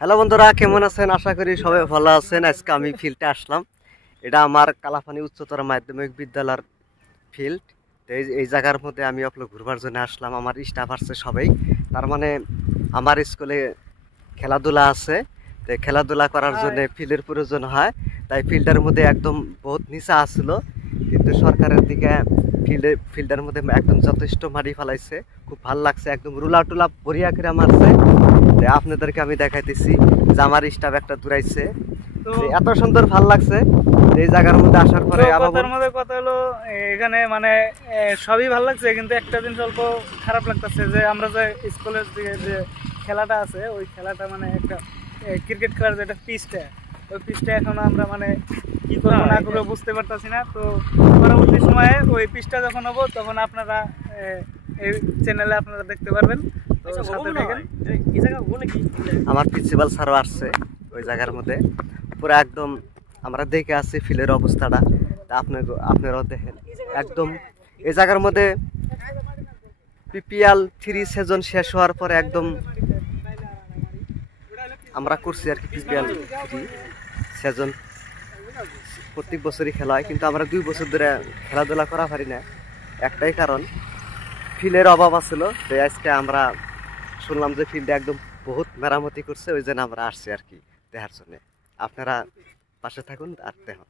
Hello বন্ধুরা, কেমন আছেন? আশা করি সবাই ভালো আছেন। আজকে আমি ফিল্ডে আসলাম। এটা আমার কালাপানি উচ্চতর মাধ্যমিক বিদ্যালয়ের ফিল্ড। তো এই জায়গার মধ্যে আমি আপনার ঘুরবার জন্য আসলাম। আমার স্টাফ আসছে সবাই। তার মানে আমার স্কুলে খেলাধুলা আছে। তো খেলাধুলা করার জন্য ফিল্ডের প্রয়োজন হয়। তাই ফিল্ডের মধ্যে একদম বহুত নিচা আসছিল, কিন্তু সরকারের দিকে ফিল্ডের মধ্যে একদম যথেষ্ট মাটি ফেলাইছে। খুব ভালো লাগছে, একদম রুলা টুলা বরিয়া করে মারছে। আপনাদেরকে আমি দেখাইতেছি যে আমার স্টাফ একটা দৌড়াইছে, তো যে এত সুন্দর ভাল লাগছে। এই জায়গার মধ্যে আসার তো পরে আবার কথার মধ্যে কথা হলো, এখানে মানে সবই ভালো লাগছে, কিন্তু একটা দিন অল্প খারাপ লাগতেছে যে আমরা যে স্কুলের দিকে যে খেলাটা আছে ওই খেলাটা মানে একটা ক্রিকেট খেলার যে একটা পিচটা, ওই পিচটা এখন আমরা মানে কি করবো না করবো বুঝতে পারতাছি না। তো পরবর্তী সময়ে ওই পিচটা যখন হবো তখন আপনারা এই চ্যানেলে আপনারা দেখতে পারবেন। তো সাথে থাকেন। আমার প্রিন্সিপাল স্যারও আসছে ওই জায়গার মধ্যে। পুরো একদম আমরা দেখে আসছি ফিল্ডের অবস্থাটা। তা আপনারাও দেখেন একদম এই জায়গার মধ্যে পিপিএল 3 সিজন শেষ হওয়ার পরে একদম আমরা করছি আর কি। পিপিএল 3 সিজন প্রত্যেক বছরই খেলা হয়, কিন্তু আমরা 2 বছর ধরে খেলাধুলা করা পারি না। একটাই কারণ, ফিল্ডের অভাব আছিল। তো আজকে আমরা শুনলাম যে ফিল্ডে একদম বহুত মেরামতি করছে, ওই জন্য আমরা আসছি আর কি দেখার জন্য। আপনারা পাশে থাকুন আর দেখুন।